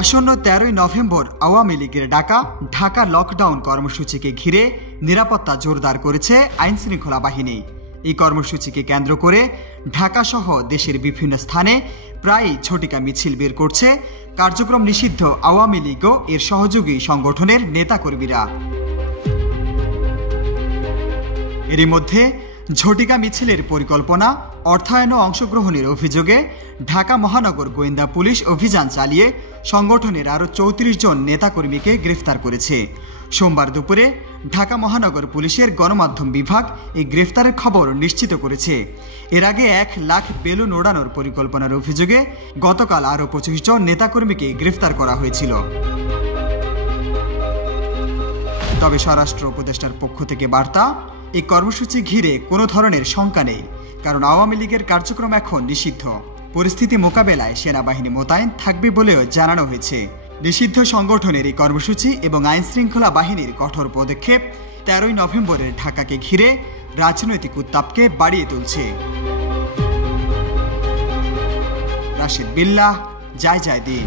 আসন্ন 13ই নভেম্বর আওয়ামী লীগের ডাকা ঢাকা লকডাউন কর্মসূচিকে ঘিরে নিরাপত্তা জোরদার করেছে আইনশৃঙ্খলা বাহিনী। এই কর্মসূচিকে কেন্দ্র করে ঢাকাসহ দেশের বিভিন্ন স্থানে প্রায়ই ঝটিকা মিছিল বের করছে কার্যক্রম নিষিদ্ধ আওয়ামী লীগ ও এর সহযোগী সংগঠনের নেতাকর্মীরা। এরই মধ্যে ঝটিকা মিছিলের পরিকল্পনা, অর্থায়ন ও অংশগ্রহণের অভিযোগে ঢাকা মহানগর গোয়েন্দা পুলিশ অভিযান চালিয়ে সংগঠনের আরও 34 জন নেতাকর্মীকে গ্রেফতার করেছে। সোমবার দুপুরে ঢাকা মহানগর পুলিশের গণমাধ্যম বিভাগ এই গ্রেফতারের খবর নিশ্চিত করেছে। এর আগে 1 লাখ বেলুন ওড়ানোর পরিকল্পনার অভিযোগে গতকাল আরও 25 জন নেতাকর্মীকে গ্রেফতার করা হয়েছিল। তবে স্বরাষ্ট্র উপদেষ্টার পক্ষ থেকে বার্তা, এই কর্মসূচি ঘিরে কোনো ধরনের শঙ্কা নেই, কারণ আওয়ামী লীগের কার্যক্রম এখন নিষিদ্ধ। পরিস্থিতি মোকাবেলায় সেনাবাহিনী মোতায়েন থাকবে বলেও জানানো হয়েছে। নিষিদ্ধ সংগঠনের এই কর্মসূচি এবং আইনশৃঙ্খলা বাহিনীর কঠোর পদক্ষেপ 13ই নভেম্বরের ঢাকাকে ঘিরে রাজনৈতিক উত্তাপকে বাড়িয়ে তুলছে। রাশেদ বিল্লাহ, জয় জয় দিন।